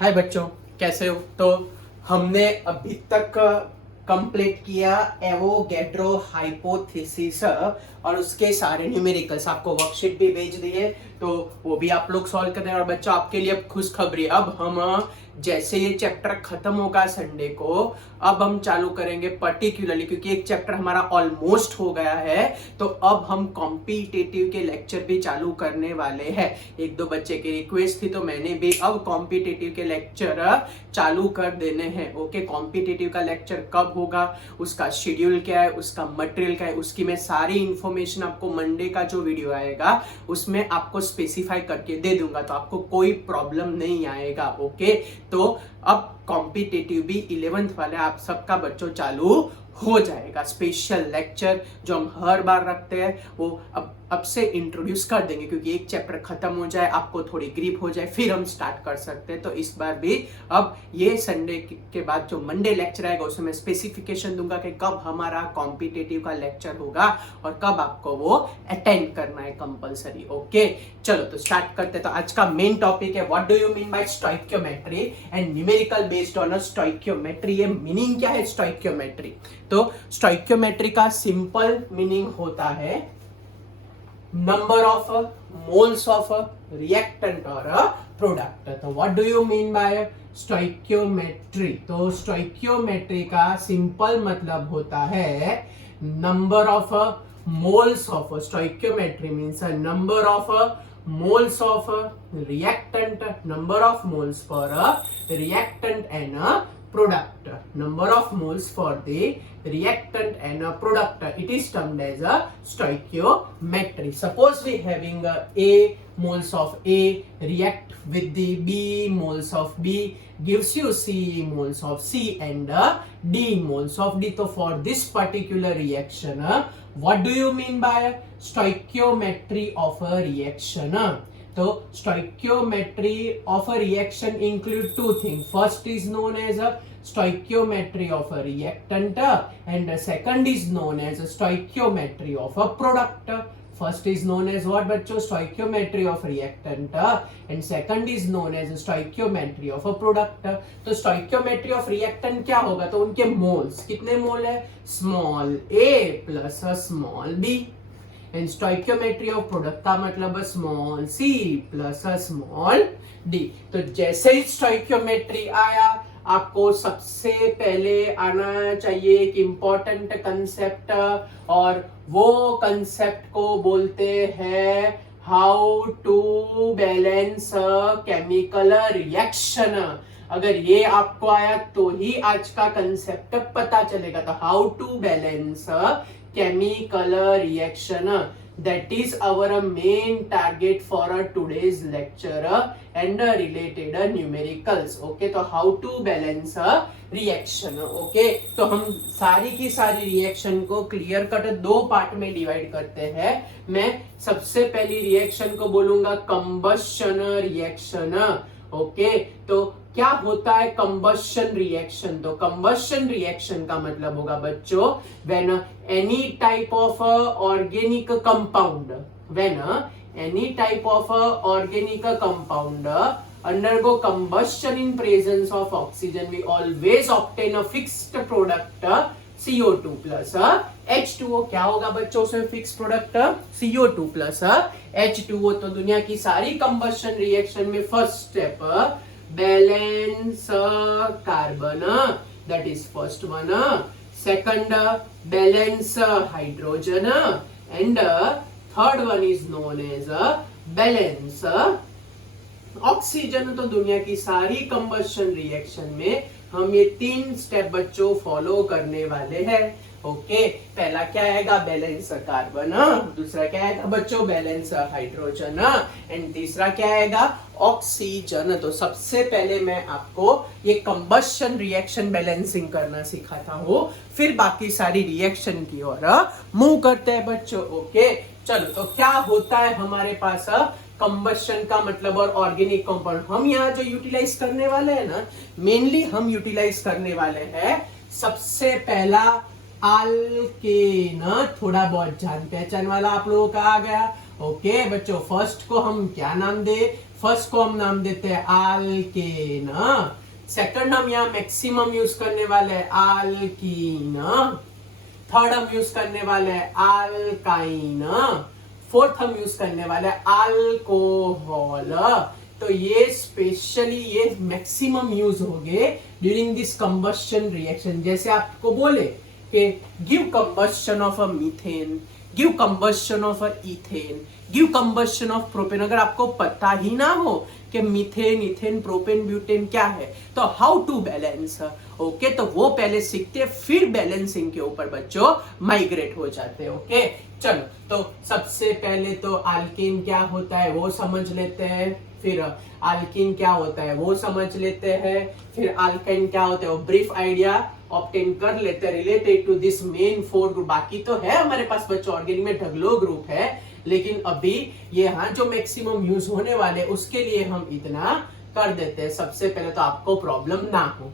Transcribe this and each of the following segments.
हाय बच्चों, कैसे हो? तो हमने अभी तक कंप्लीट किया एवोगैड्रो हाइपोथेसिस और उसके सारे न्यूमेरिकल्स आपको वर्कशीट भी भेज दिए, तो वो भी आप लोग सॉल्व कर रहे हैं। और बच्चों, आपके लिए अब खुशखबरी, अब हम जैसे ये चैप्टर खत्म होगा संडे को, अब हम चालू करेंगे पर्टिकुलरली, क्योंकि एक चैप्टर हमारा ऑलमोस्ट हो गया है, तो अब हम कॉम्पिटिटिव के लेक्चर भी चालू करने वाले हैं। एक दो बच्चे की रिक्वेस्ट थी, तो मैंने भी अब कॉम्पिटिटिव के लेक्चर चालू कर देने हैं। ओके, कॉम्पिटिटिव का लेक्चर कब होगा, उसका शेड्यूल क्या है, उसका मटेरियल क्या है, उसकी मैं सारी इंफॉर्मेशन आपको मंडे का जो वीडियो आएगा उसमें आपको स्पेसिफाई करके दे दूंगा, तो आपको कोई प्रॉब्लम नहीं आएगा। ओके, तो अब कॉम्पिटिटिव भी 11th वाले आप सबका बच्चों चालू हो जाएगा। स्पेशल लेक्चर जो हम हर बार रखते हैं वो अब से इंट्रोड्यूस कर देंगे, क्योंकि एक चैप्टर खत्म हो जाए, आपको थोड़ी ग्रिप हो जाए, फिर हम स्टार्ट कर सकते हैं। तो इस बार भी अब ये संडे के बाद जो मंडे लेक्चर आएगा उसमें मैं स्पेसिफिकेशन दूंगा कि कब हमारा कॉम्पिटिटिव का लेक्चर होगा और कब आपको वो अटेंड करना है कंपलसरी। ओके, चलो तो स्टार्ट करते हैं। तो आज का मेन टॉपिक है what do you mean by stoichiometry and numerical based on stoichiometry. ये मीनिंग क्या है स्टोइकियोमेट्री? तो स्टोइकियोमेट्री का सिंपल मीनिंग होता है number of moles of a reactant or a product. तो what do you mean by stoichiometry? तो stoichiometry का सिंपल मतलब होता है number of moles of stoichiometry means a number of moles of reactant, number of moles for a reactant and a product, number of moles for the reactant and a product, it is termed as a stoichiometry. Suppose we having a moles of A react with the B moles of B gives you C moles of C and D moles of D. So for this particular reaction, what do you mean by stoichiometry of a reaction? तो stoichiometry of a reaction include two things. First is known as a stoichiometry of a reactant and the second is known as a stoichiometry of a product. First is known as what बच्चों? Stoichiometry of reactant and second is known as a stoichiometry of a product. तो stoichiometry of reactant क्या होगा? तो उनके moles कितने मोल है? Small a plus small b and stoichiometry of product का मतलब small c plus small d. तो जैसे ही स्टोइकियोमेट्री आया, आपको सबसे पहले आना चाहिए एक इंपॉर्टेंट कंसेप्ट, और वो कंसेप्ट को बोलते हैं how to balance chemical reaction. अगर ये आपको आया तो ही आज का कंसेप्ट पता चलेगा. तो how to balance chemical reaction, that is our main target for today's lecture and related numericals. Okay, तो how to balance reaction. Okay, तो हम सारी की सारी रिएक्शन को क्लियर कट दो पार्ट में डिवाइड करते हैं. मैं सबसे पहली रिएक्शन को बोलूंगा कंबशन रिएक्शन. ओके, तो क्या होता है कंबशन रिएक्शन? तो कंबशन रिएक्शन का मतलब होगा बच्चों when any type of organic compound, when any type of organic compound undergo combustion in presence of oxygen, we always obtain a fixed product CO2 plus H2O. क्या होगा बच्चों उसमें fix product CO2 plus H2O. तो दुनिया की सारी combustion reaction में first step balance carbon, that is first one. Second balance hydrogen and third one is known as balance oxygen. तो दुनिया की सारी कंबशन रिएक्शन में हम ये तीन स्टेप बच्चों फॉलो करने वाले हैं. ओके, पहला क्या आएगा? Balance carbon. दूसरा क्या आएगा बच्चों? Balance hydrogen. एंड तीसरा क्या आएगा? ऑक्सीजन. तो सबसे पहले मैं आपको ये कंबशन रिएक्शन बैलेंसिंग करना सिखाता हूँ, फिर बाकी सारी रिएक्शन की ओर मूव करते हैं बच्चों. ओके, चलो तो क्या होता है हमारे पास कंबशन का मतलब और ऑर्गेनिक कंपाउंड. हम यहाँ जो यूटिलाइज करने वाले हैं ना, मेनली हम यूटिलाइज करने वाले हैं सबसे पहला अल्केन. थोड़ा बहुत जान पहचान वाला आप लोगों का आ गया. ओके बच्चों, फर्स्ट को हम क्या नाम दे? फर्स्ट को हम नाम देते हैं आल्केन, सेकंड हम यहाँ मैक्सिमम यूज करने वाले हैं आल्कीन, थर्ड हम यूज करने वाले हैं आल्काइन, फोर्थ हम यूज करने वाले हैं अल्कोहल। तो ये स्पेशली ये मैक्सिमम यूज हो गए ड्यूरिंग दिस कंबस्शन रिएक्शन। जैसे आपको बोले कि give combustion of a methane, give combustion of a ethane, give combustion of propane. अगर आपको पता ही ना हो कि मीथेन, इथेन, प्रोपेन, ब्यूटेन क्या है, तो हाउ टू बैलेंस, ओके, तो वो पहले सीखते हैं, फिर बैलेंसिंग के ऊपर बच्चों माइग्रेट हो जाते हैं। ओके, चलो तो सबसे पहले तो अल्कीन क्या होता है वो समझ लेते हैं, फिर अल्कीन क्या होता है वो समझ लेते हैं, फिर अल्काइन क्या होता है वो ब्रीफ आइडिया ऑब्टेन कर लेते हैं related to this main 4 group. बाकी तो है हमारे पास बच्चों, ऑर्गेनिक में ढगलो ग्रुप है, लेकिन अभी ये यहाँ जो मैक्सिमम यूज होने वाले उसके लिए हम इतना कर देते हैं, सबसे पहले तो आपको प्रॉब्लम ना हो।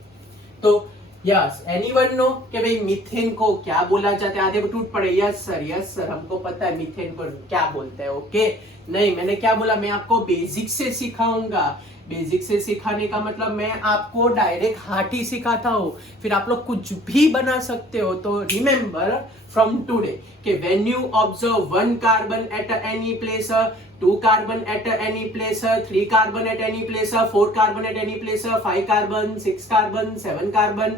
तो यस, एनीवन नो कि भाई मीथेन को क्या बोला जाता है? आधे को टूट पड़े, यस सर हमको पता है मीथेन को क्या बोलते हैं। ओके, नहीं मैंने क्या बोला, मैं आपको बेसिक से सिखाऊंगा। बेसिक से सिखाने का मतलब मैं आपको डायरेक्ट हार्ट ही सिखाता हूँ, फिर आप लोग कुछ भी बना सकते हो। तो रिमेंबर फ्रॉम टुडे कि when you observe 1 carbon at any place, 2 carbon at any place, 3 carbon at any place, 4 carbon at any place, 5 carbon, 6 carbon, 7 carbon,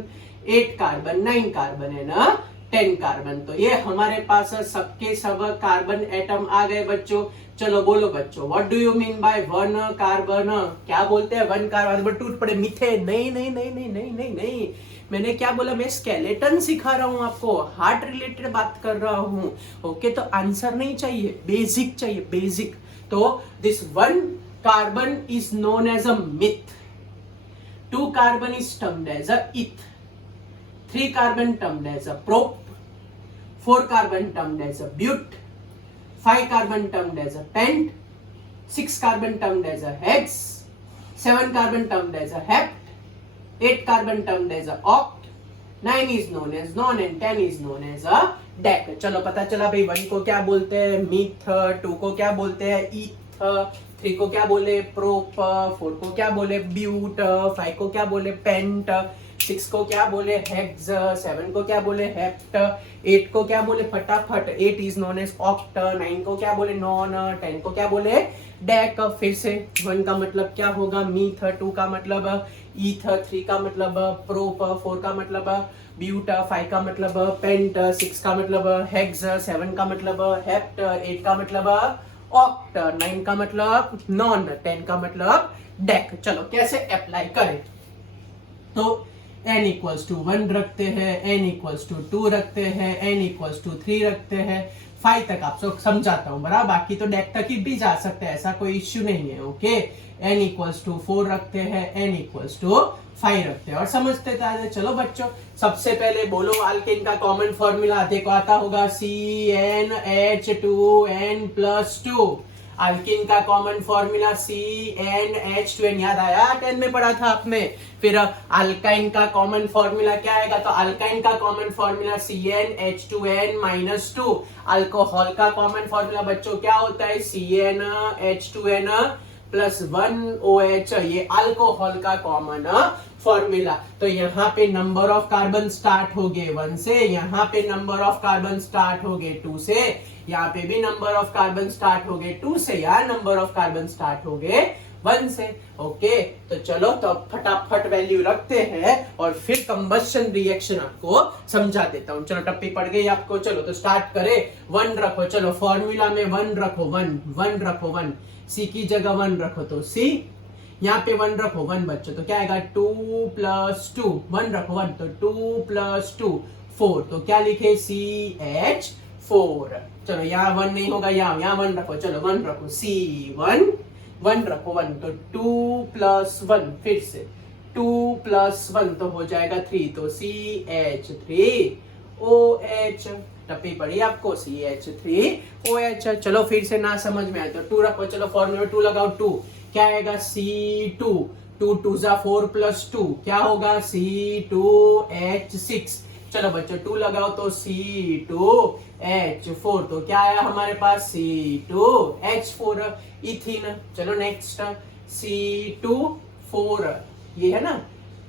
8 carbon, 9 carbon है ना, 10 कार्बन। तो ये हमारे पास सबके सब कार्बन एटम आ गए बच्चों। चलो बोलो बच्चों, what do you mean by 1 carbon? क्या बोलते हैं 1 कार्बन? टूट पड़े मीथेन? नहीं नहीं नहीं नहीं नहीं नहीं नहीं, मैंने क्या बोला, मैं स्केलेटन सिखा रहा हूं आपको, हार्ट रिलेटेड बात कर रहा हूं। ओके, तो आंसर नहीं चाहिए, बेसिक चाहिए, बेसिक। तो this 1 carbon is known as a meth, 2 carbon is termed as a eth, 3 carbon termed as a prop, 4 carbon termed as a bute, 5 carbon termed as a pent, 6 carbon termed as a hex, 7 carbon termed as a hept, 8 carbon termed as a oct, 9 is known as non and 10 is known as a dec. चलो पता चला भाई 1 को क्या बोलते हैं myth, 2 को क्या बोलते हैं ईथ, 3 को क्या बोले प्रोप, 4 को क्या बोले ब्यूट, 5 को क्या बोले पेंट, 6 को क्या बोले हेक्स, 7 को क्या बोले हेप्ट, 8 को क्या बोले फटाफट 8 इज नोन एज ऑक्ट, 9 को क्या बोले नॉन, 10 को क्या बोले डेक। फिर से 1 का मतलब क्या होगा मीथ, 2 का मतलब ईथ, 3 का मतलब प्रोप, 4 का मतलब ब्यूट, 5 का मतलब पेंट, 6 का मतलब हेक्स, 7 का मतलब हेप्ट, 8 का मतलब ऑक्ट, 9 का मतलब नॉन, 10 का मतलब डेक। चलो कैसे अप्लाई करें? तो n इक्वल्स टू 1 रखते हैं, n इक्वल्स टू 2 रखते हैं, n इक्वल्स टू 3 रखते हैं, 5 तक आप सब समझाता हूं बराबर, बाकी तो डेक तक ही भी जा सकते हैं, ऐसा कोई इश्यू नहीं है। ओके, n इक्वल्स टू 4 रखते हैं, n इक्वल्स टू 5 रखते हैं और समझते थे। चलो बच्चों, सबसे पहले बोलो अल्केन का कॉमन फॉर्मूला देखो आता होगा CnH2n+2। अल्किन का कॉमन फॉर्मूला CnH2n, याद आया 10 में पढ़ा था आपने। फिर अल्काइन का कॉमन फॉर्मूला क्या आएगा? तो अल्काइन का कॉमन फॉर्मूला CnH2n-2। अल्कोहल का कॉमन फॉर्मूला बच्चों क्या होता है? CnH2n+1OH, ये अल्कोहल का कॉमन फॉर्मूला। तो यहाँ पे नंबर ऑफ कार्बन स्टार्ट हो गए 1 से, यहाँ पे नंबर ऑफ कार्बन स्टार्ट हो गए 2 से, यहाँ पे भी नंबर ऑफ कार्बन स्टार्ट हो गए 2 से, यार नंबर ऑफ कार्बन स्टार्ट हो गए 1 से। ओके, तो चलो तो फटाफट वैल्यू रखते हैं और फिर कंबस्शन रिएक्शन आपको समझा देता हूं। चलो टप्पी पड़ गई आपको, चलो तो स्टार्ट करें। 1 रखो, चलो फॉर्मूला में 1 रखो, 1 रखो, 1 सी की जगह 1 रखो, तो सी यहाँ पे 1 रखो 1 बच्चों, तो क्या आएगा 2+2, 1 रखो 1, तो 2+2 4, तो क्या लिखे CH4। चलो यहाँ 1 नहीं होगा, यहाँ 1 रखो, चलो 1 रखो C1, 1 रखो 1, तो 2+1, फिर से 2+1 तो हो जाएगा 3, तो CH3OH। टप्पी पड़ी आपको CH3OH। चलो फिर से ना समझ में आए तो 2 रखो, चलो फॉर्मूला 2 लगाओ, 2 क्या आएगा C2, 2 2 4+2 क्या होगा C2H6। चलो बच्चों 2 लगाओ तो C2H4, तो क्या आया हमारे पास C2H4 इथीन। चलो नेक्स्ट C2 4 ये है ना,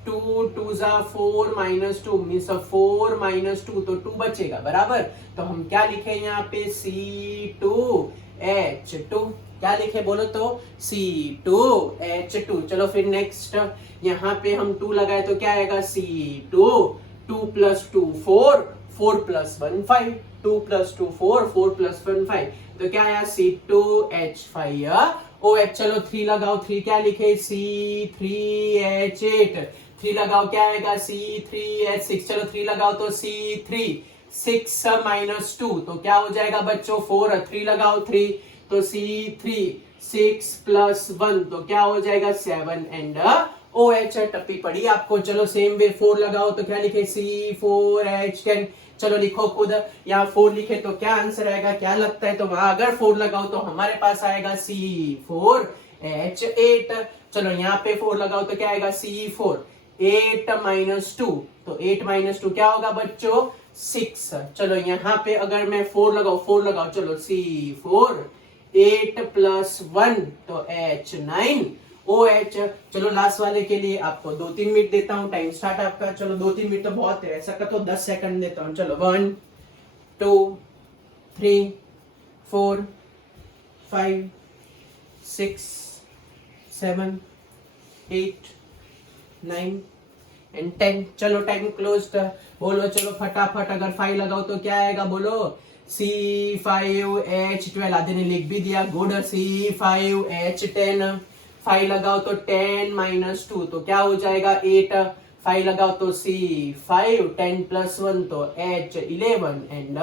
2 2 जा 4 -2 मीन्स 4 -2 तो 2 बचेगा बराबर। तो हम क्या लिखे यहाँ पे C2H2 क्या लिखे बोलो तो C2H2। चलो फिर नेक्स्ट यहाँ पे हम 2 लगाए तो क्या आएगा C2 2 + 2 4 4 + 1 5 2 + 2 4 4 + 1 5 तो क्या आया C2H5 OH। चलो 3 लगाओ 3 क्या लिखे C3H8 3 लगाओ क्या आएगा C3H6। चलो 3 लगाओ तो C3 6 - 2 तो क्या हो जाएगा बच्चों 4 3 लगाओ 3 तो C3 6 + 1 तो क्या हो जाएगा 7 एंड OH टप्पी पड़ी आपको। चलो सेम वे 4 लगाओ तो क्या लिखे C4H10। चलो लिखो खुद, यहाँ 4 लिखे तो क्या आंसर आएगा, क्या लगता है, तो वहां अगर 4 लगाओ तो हमारे पास आएगा C4H8। चलो यहाँ पे 4 लगाओ तो क्या आएगा C4 8 - 2 तो 8 - 2 क्या होगा बच्चों 6। चलो यहाँ पे अगर मैं 4 लगाओ चलो C4 8 + 1 तो H9 OH। चलो लास्ट वाले के लिए आपको 2-3 मिनट देता हूं, टाइम स्टार्ट आपका। चलो 2-3 मिनट तो बहुत है, ऐसा कर तो 10 सेकंड देता हूं। चलो 1 2 3 4 5 6 7 8 9 एंड 10। चलो टाइम क्लोज। बोलो चलो फटाफट, अगर 5 लगाओ तो क्या आएगा बोलो C5H12। आधे ने लिख भी दिया, गुड। C5H10 5 लगाओ तो 10 - 2 तो क्या हो जाएगा 8 5 लगाओ तो C5 10 + 1 तो H11 एंड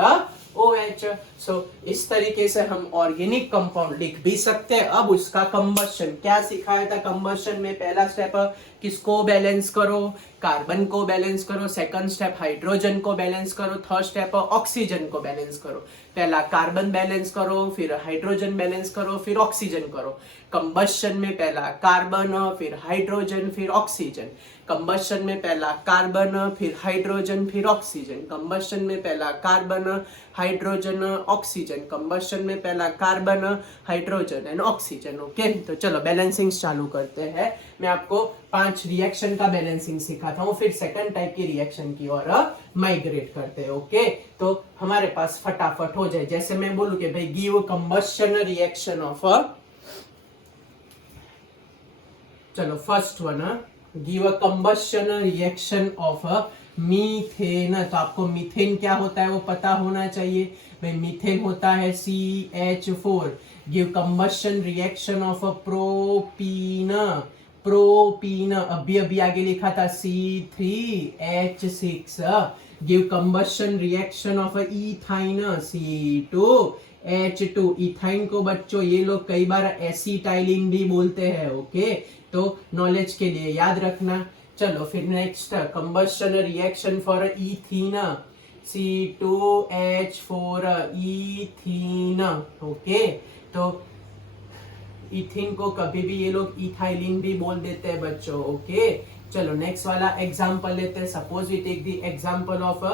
OH। सो इस तरीके से हम ऑर्गेनिक कंपाउंड लिख भी सकते हैं। अब उसका कंबशन क्या सिखाया था, कंबशन में पहला स्टेप किसको बैलेंस करो, कार्बन को बैलेंस करो। सेकंड स्टेप हाइड्रोजन को बैलेंस करो। थर्ड स्टेप ऑक्सीजन को बैलेंस करो। पहला कार्बन बैलेंस करो, फिर हाइड्रोजन बैलेंस करो, फिर ऑक्सीजन करो। कंबशन में पहला कार्बन, फिर हाइड्रोजन, फिर ऑक्सीजन। कंबशन में पहला कार्बन, फिर हाइड्रोजन, फिर ऑक्सीजन। कंबशन में पहला कार्बन, हाइड्रोजन, ऑक्सीजन। कंबशन में पहला carbon, hydrogen and oxygen. Okay, तो चलो बैलेंसिंग चालू करते हैं। मैं आपको 5 रिएक्शन का बैलेंसिंग सिखाता हूँ, फिर सेकंड टाइप की रिएक्शन की ओर माइग्रेट करते हैं। ओके, तो हमारे पास फटाफट हो जाए। जैसे मैं बोलूं कि भाई गिव कंबशन रिएक्शन ऑफ, चलो first one give a combustion reaction of methane. तो आपको मीथेन क्या होता है वो पता होना चाहिए। भाई मीथेन होता है CH4। Give combustion reaction of propene. Propene अभी अभी आगे लिखा था C3H6। Give combustion reaction of ethyne C2H2। Ethyne को बच्चों ये लोग कई बार एसिटाइलिन भी बोलते हैं। ओके, तो नॉलेज के लिए याद रखना। चलो फिर next combustion reaction for ethene C2H4 ethene. Okay, तो इथीन को कभी भी ये लोग इथाइलिन भी बोल देते हैं बच्चों। ओके, चलो नेक्स्ट वाला एग्जांपल लेते हैं। Suppose we take the example of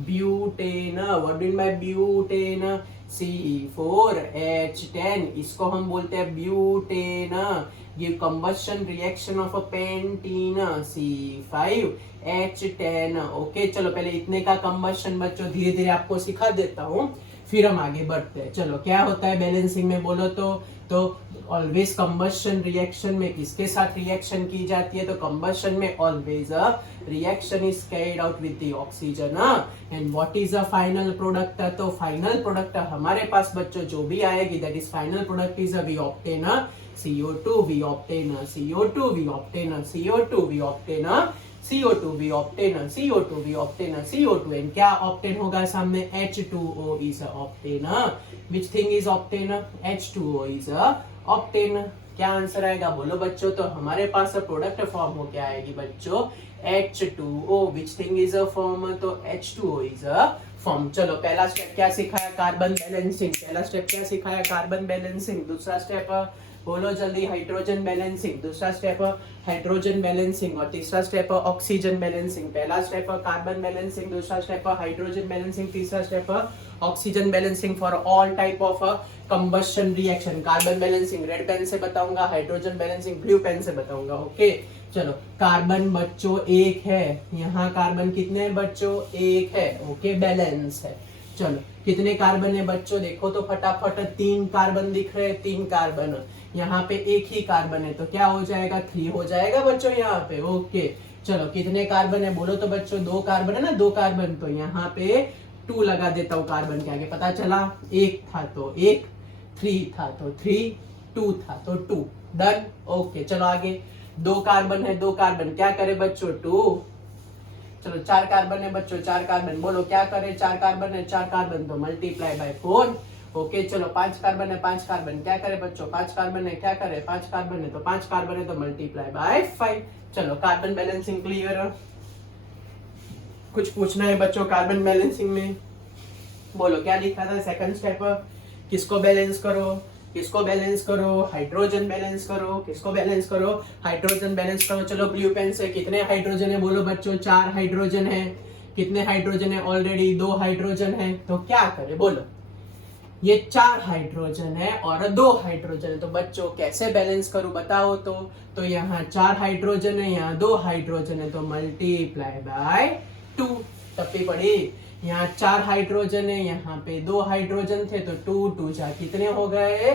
butane. What do by butane C4H10। इसको हम बोलते हैं butane. Give combustion reaction of pentene C5H10। Okay, चलो पहले इतने का कंबशन बच्चों धीरे धीरे आपको सिखा देता हूँ, फिर हम आगे बढ़ते हैं। चलो क्या होता है बैलेंसिंग में बोलो तो ऑलवेज कंबशन रिएक्शन में किसके साथ रिएक्शन की जाती है, तो कंबशन में always reaction is carried out with the oxygen. And what is a final product, तो फाइनल प्रोडक्ट हमारे पास बच्चों जो भी आएगी that is final product is we obtain CO2, we obtain CO2, we obtain CO2, we obtain CO2, we obtain CO2, we obtain CO2 and क्या obtain होगा सामने H2O is obtain। which thing is obtain, H2O is obtain। क्या answer आएगा बोलो बच्चों, तो हमारे पास product form हो क्या आएगी बच्चों H2O। which thing is a form, तो H2O is a form। चलो पहला स्टेप क्या सिखाया कार्बन बैलेंसिंग। पहला स्टेप क्या सिखाया कार्बन बैलेंसिंग। दूसरा स्टेप बोलो जल्दी। हाइड्रोजन बैलेंसिंग, दूसरा स्टेप हाइड्रोजन बैलेंसिंग, और तीसरा स्टेप ऑक्सीजन बैलेंसिंग। पहला स्टेप कार्बन बैलेंसिंग, दूसरा स्टेप हाइड्रोजन बैलेंसिंग, तीसरा step oxygen balancing for all type of combustion reaction. Carbon balancing red pen से बताऊंगा, हाइड्रोजन बैलेंसिंग ब्लू पेन से बताऊंगा। ओके चलो, कार्बन बच्चों एक है, यहाँ कार्बन कितने बच्चों, एक है। ओके बैलेंस है। चलो कितने कार्बन है बच्चों, देखो तो फटाफट, 3 कार्बन दिख रहे हैं, 3 कार्बन। यहाँ पे एक ही कार्बन है तो क्या हो जाएगा, 3 हो जाएगा बच्चों यहाँ पे। ओके चलो कितने कार्बन है बोलो तो बच्चों, 2 कार्बन है ना, 2 कार्बन, तो यहाँ पे 2 लगा देता हूँ कार्बन के आगे। पता चला 1 था तो 1, 3 था तो 3, 2 था तो 2। डन। ओके चलो आगे, 2 कार्बन है, 2 कार्बन क्या करे बच्चों, 2। चलो 4 कार्बन है बच्चों, 4 कार्बन, बोलो क्या करे, 4 कार्बन है, 4 कार्बन तो मल्टीप्लाई बाय 4। ओके चलो 5 कार्बन है, 5 कार्बन क्या करे बच्चों, 5 कार्बन है, क्या करे, 5 कार्बन है तो 5 कार्बन है तो मल्टीप्लाई बाय 5। चलो कार्बन बैलेंसिंग क्लियर। कुछ पूछना है बच्चों कार्बन बैलेंसिंग में, बोलो क्या लिखा था सेकंड स्टेप, किसको बैलेंस करो, किसको बैलेंस करो, हाइड्रोजन बैलेंस करो, किसको बैलेंस करो, हाइड्रोजन बैलेंस करो। चलो ब्लू पेन से, कितने हाइड्रोजन है बोलो बच्चों, 4 हाइड्रोजन है। कितने हाइड्रोजन है, ऑलरेडी 2 हाइड्रोजन है, तो क्या करे बोलो, ये 4 हाइड्रोजन है और 2 हाइड्रोजन है, तो बच्चों कैसे बैलेंस करूं बताओ तो यहाँ 4 हाइड्रोजन है, यहाँ 2 हाइड्रोजन है, तो मल्टीप्लाई बाय 2। टप्पी पड़ी, यहाँ 4 हाइड्रोजन है, यहाँ पे 2 हाइड्रोजन थे तो 2 2 जा कितने हो गए,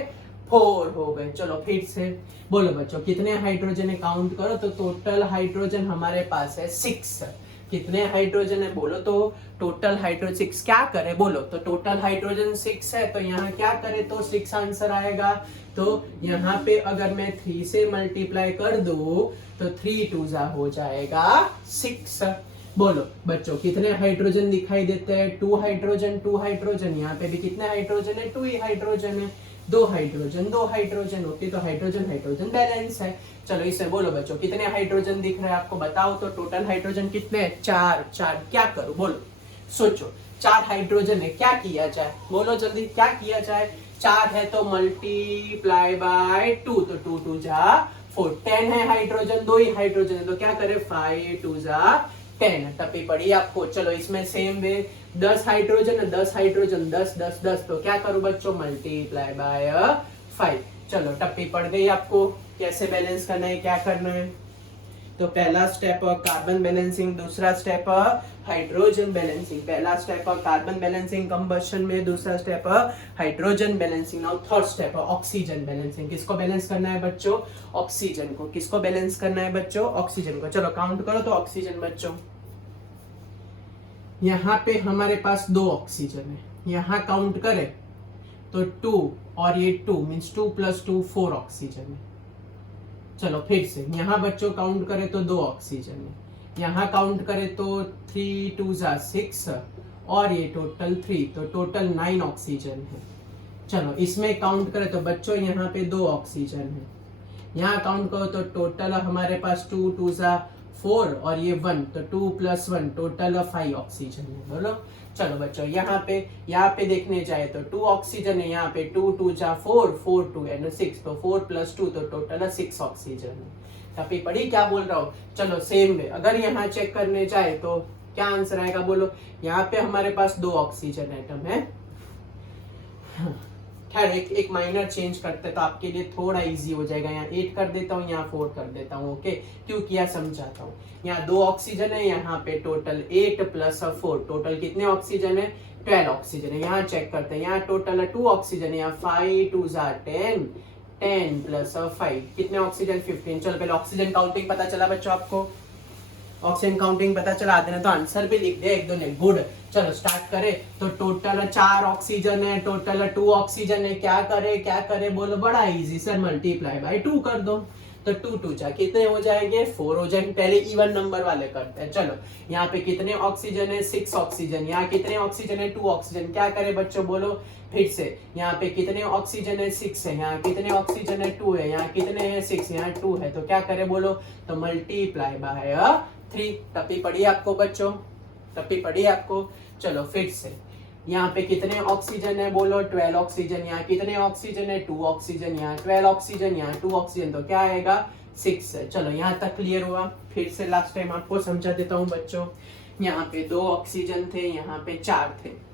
4 हो गए। चलो फिर से बोलो बच्चों कितने हाइड्रोजन है, काउंट करो तो टोटल हाइड्रोजन हमारे पास है 6। कितने हाइड्रोजन है बोलो तो, टोटल हाइड्रोजन 6 क्या करे बोलो तो, टोटल हाइड्रोजन 6 है तो यहाँ क्या करे तो 6 आंसर आएगा। तो यहाँ पे अगर मैं 3 से मल्टीप्लाई कर दूं तो 3 2 जा हो जाएगा 6। बोलो बच्चों कितने हाइड्रोजन दिखाई देते हैं, 2 हाइड्रोजन, 2 हाइड्रोजन, यहाँ पे भी कितने हाइड्रोजन है, 2 ही हाइड्रोजन है, 2 हाइड्रोजन, 2 हाइड्रोजन होती तो हाइड्रोजन हाइड्रोजन बैलेंस है। चलो इसे बोलो बच्चों कितने हाइड्रोजन दिख रहे हैं आपको बताओ तो, टोटल हाइड्रोजन कितने हैं, 4 4 क्या करूं बोलो, सोचो 4 हाइड्रोजन है, क्या किया जाए बोलो जल्दी, क्या किया जाए, 4 है तो मल्टीप्लाई बाय 2, तो 2 2 जा 4, 10 है हाइड्रोजन, 2 ही हाइड्रोजन है तो क्या करे, 5 2 जा 10। टप्पी पड़ी आपको। चलो इसमें सेम वे 10 हाइड्रोजन, 10 हाइड्रोजन, 10 10 10 तो क्या करूं बच्चों, मल्टीप्लाई बाय 5। चलो टप्पी पड़ गई आपको, कैसे बैलेंस करना है, क्या करना है। तो पहला स्टेप कार्बन बैलेंसिंग, दूसरा स्टेप हाइड्रोजन बैलेंसिंग। पहला स्टेप कार्बन बैलेंसिंग कंबशन में, दूसरा step hydrogen balancing. Now third step oxygen balancing. किसको बैलेंस करना है बच्चों, ऑक्सीजन को। किसको बैलेंस करना है बच्चों, ऑक्सीजन को। चलो काउंट करो तो ऑक्सीजन बच्चों, यहाँ पे हमारे पास 2 ऑक्सीजन है, यहाँ काउंट करें तो 2 और ये 2 मीन्स 2 + 2 4 ऑक्सीजन है। चलो फिर से यहाँ बच्चों काउंट करें तो 2 ऑक्सीजन है, यहाँ काउंट करें तो 3 2 जा 6 और ये टोटल 3, तो टोटल 9 ऑक्सीजन है। चलो इसमें काउंट करें तो बच्चों यहाँ पे 2 ऑक्सीजन है, यहाँ काउंट करो तो टोटल हमारे पास 2 2 जा 4 और ये 1, तो 2 + 1 टोटल 5 ऑक्सीजन है। बोलो चलो बच्चों यहाँ पे देखने जाए तो 2 ऑक्सीजन है, यहाँ पे 2 2 जा 4 4 2 एंड 6, तो 4 + 2 तो टोटल 6 ऑक्सीजन है। टप्पी पड़ी, क्या बोल रहा हूँ। चलो सेम वे अगर यहाँ चेक करने जाए तो क्या आंसर आएगा बोलो, यहाँ पे हमारे पास 2 ऑक्सीजन एटम है। खैर एक माइनर चेंज करते तो आपके लिए थोड़ा इजी हो जाएगा, यहाँ 8 कर देता हूँ, यहाँ 4 कर देता हूँ। ओके क्यों किया समझाता हूँ। यहाँ 2 ऑक्सीजन है, यहाँ पे टोटल 8 + 4 टोटल कितने ऑक्सीजन है, 12 ऑक्सीजन है। यहाँ चेक करते हैं, यहाँ टोटल 2 ऑक्सीजन है, यहाँ 5 2 जा 10 10 + 5 कितने ऑक्सीजन 15। चलो पहले ऑक्सीजन काउंटिंग पता चला बच्चों आपको, ऑक्सीजन काउंटिंग पता चला, आते ना तो आंसर भी लिख दे एक दो ने, गुड। चलो स्टार्ट करें तो टोटल 4 ऑक्सीजन है, टोटल 2 ऑक्सीजन है, क्या करे बोलो, बड़ा इजी सर, मल्टीप्लाई बाय 2 कर दो तो 2 2 जा कितने हो जाएंगे, 4 हो जाएंगे। पहले इवन नंबर वाले करते हैं। चलो यहाँ पे कितने ऑक्सीजन है, 6 ऑक्सीजन, यहाँ कितने ऑक्सीजन है, 2 ऑक्सीजन, क्या करे बच्चों बोलो फिर से, यहाँ पे कितने ऑक्सीजन है, 6 है, यहाँ कितने ऑक्सीजन है, 2 है, यहाँ कितने हैं 6, यहाँ 2 है, तो क्या करे बोलो, तो मल्टीप्लाई बाय 3। टप्पी पड़ी आपको बच्चों, टप्पी पड़ी आपको। चलो फिर से यहाँ पे कितने ऑक्सीजन है बोलो 12 ऑक्सीजन, यहाँ कितने ऑक्सीजन है 2 ऑक्सीजन, यहाँ 12 ऑक्सीजन, यहाँ 2 ऑक्सीजन, तो क्या आएगा 6 है। चलो यहाँ तक क्लियर हुआ। फिर से लास्ट टाइम आपको समझा देता हूँ बच्चों। यहाँ पे 2 ऑक्सीजन थे, यहाँ पे 4 थे,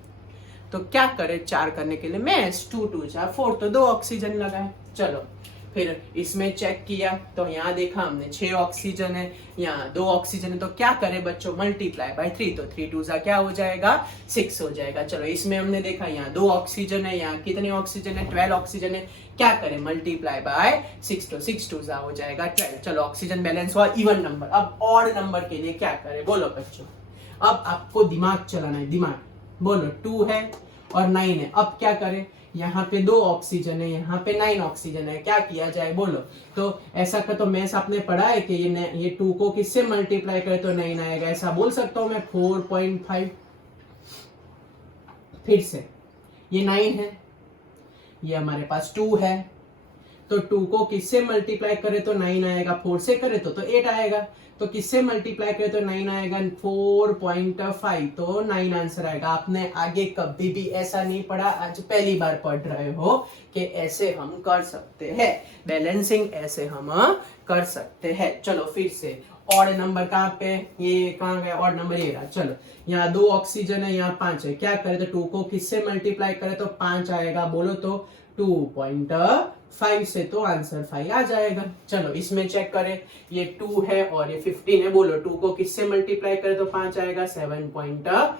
तो क्या करे 4 करने के लिए मैथ्स 2 2 जा 4, तो 2 ऑक्सीजन लगाए। चलो फिर इसमें चेक किया तो यहाँ देखा हमने 6 ऑक्सीजन है, यहाँ 2 ऑक्सीजन है, तो क्या करे बच्चों मल्टीप्लाई बाय 3, तो 3 2 क्या हो जाएगा 6 हो जाएगा। चलो इसमें हमने देखा यहाँ 2 ऑक्सीजन है, यहाँ कितने ऑक्सीजन है 12 ऑक्सीजन है, क्या करें मल्टीप्लाई बाय 6, तो 6 2 हो जाएगा 12। चलो ऑक्सीजन बैलेंस हुआ इवन नंबर। अब ऑड नंबर के लिए क्या करें बोलो बच्चों, अब आपको दिमाग चलाना है, दिमाग बोलो 2 है और 9 है, अब क्या करें, यहाँ पे 2 ऑक्सीजन है, यहाँ पे 9 ऑक्सीजन है, क्या किया जाए बोलो। तो ऐसा का तो मैथ्स आपने पढ़ा है कि ये 2 को किससे मल्टीप्लाई करे तो 9 आएगा, ऐसा बोल सकता हूं मैं 4.5। फिर से ये 9 है, ये हमारे पास 2 है, तो 2 को किससे मल्टीप्लाई करे तो 9 आएगा, 4 से करे तो 8 आएगा, तो किससे मल्टीप्लाई करे तो 9 आएगा 4.5, तो 9 आंसर आएगा। आपने आगे कभी भी ऐसा नहीं पढ़ा, आज पहली बार पढ़ रहे हो कि ऐसे हम कर सकते हैं, बैलेंसिंग ऐसे हम कर सकते हैं। चलो फिर से ऑड नंबर कहाँ पे, ये कहाँ गया ऑड नंबर, ये रहा। चलो यहाँ 2 ऑक्सीजन है, यहाँ 5 है, क्या करे तो 2 को किससे मल्टीप्लाई करे तो 5 आएगा बोलो, तो 2.5 से तो आंसर 5 आ जाएगा। चलो इसमें चेक करें, ये 2 है और ये 15 है, बोलो 2 को किससे मल्टीप्लाई करे तो 5 आएगा 7.5,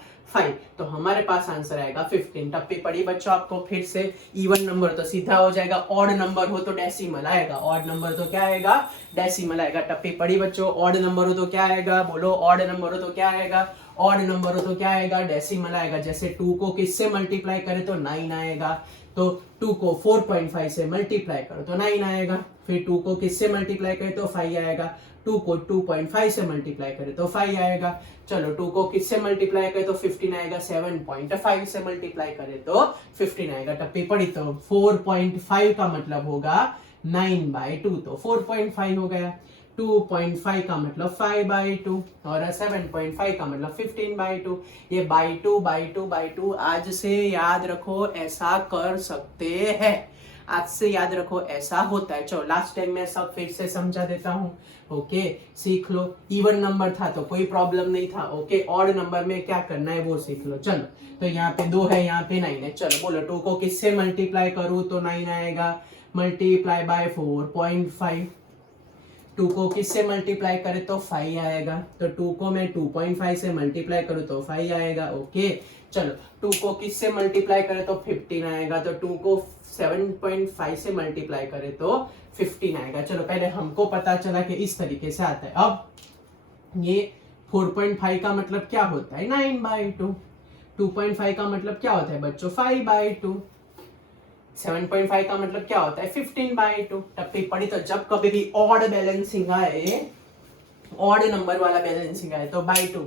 तो हमारे पास आंसर आएगा 15। टप्पी पड़ी बच्चों आपको। फिर से इवन नंबर तो सीधा हो जाएगा, ऑड नंबर हो तो डेसिमल आएगा, ऑड नंबर तो क्या आएगा डेसिमल आएगा। टप्पी पड़ी बच्चों, ऑड नंबर हो तो क्या आएगा बोलो, ऑड नंबर हो तो क्या आएगा, ऑड नंबर हो तो क्या आएगा डेसिमल आएगा। जैसे 2 को किससे मल्टीप्लाई करे तो 9 आएगा, तो 2 को 4.5 से मल्टीप्लाई करो तो 9 आएगा, फिर 2 को किससे मल्टीप्लाई करे तो 5 आएगा, 2 को 2.5 से मल्टीप्लाई करे तो 5 आएगा। चलो 2 को किससे मल्टीप्लाई करे तो 15 आएगा, 7.5 से मल्टीप्लाई करे तो 15 आएगा। टप्पी पड़ी तो 4.5 का मतलब होगा 9/2, तो 4.5 हो गया। 2.5 का मतलब 5/2 और 7.5 का मतलब 15/2। ये बाई टू आज से याद रखो, ऐसा कर सकते हैं, आज से याद रखो ऐसा होता है। चलो लास्ट टाइम मैं सब फिर से समझा देता हूँ, ओके सीख लो। इवन नंबर था तो कोई प्रॉब्लम नहीं था, ओके ऑड नंबर में क्या करना है वो सीख लो। चलो तो यहाँ पे 2 है, यहाँ पे 9 है, चलो बोलो 2 को किससे मल्टीप्लाई करूँ तो 9 आएगा, मल्टीप्लाई बाय 4.5। 2 को किससे मल्टीप्लाई करे तो 5 आएगा, तो 2 को मैं 2.5 से मल्टीप्लाई करूँ तो 5 आएगा, ओके। चलो 2 को किससे मल्टीप्लाई करे तो 15 आएगा, तो 2 को 7.5 से मल्टीप्लाई करे तो 15 आएगा। चलो पहले हमको पता चला कि इस तरीके से आता है। अब ये 4.5 का मतलब क्या होता है 9/2, 2.5 का मतलब क्या होता है बच्चों 5/2, 7.5 का मतलब क्या होता है 15/2। टप्पी पड़ी तो जब कभी भी ऑड बैलेंसिंग आए, ऑड नंबर वाला बैलेंसिंग आए तो बाई टू।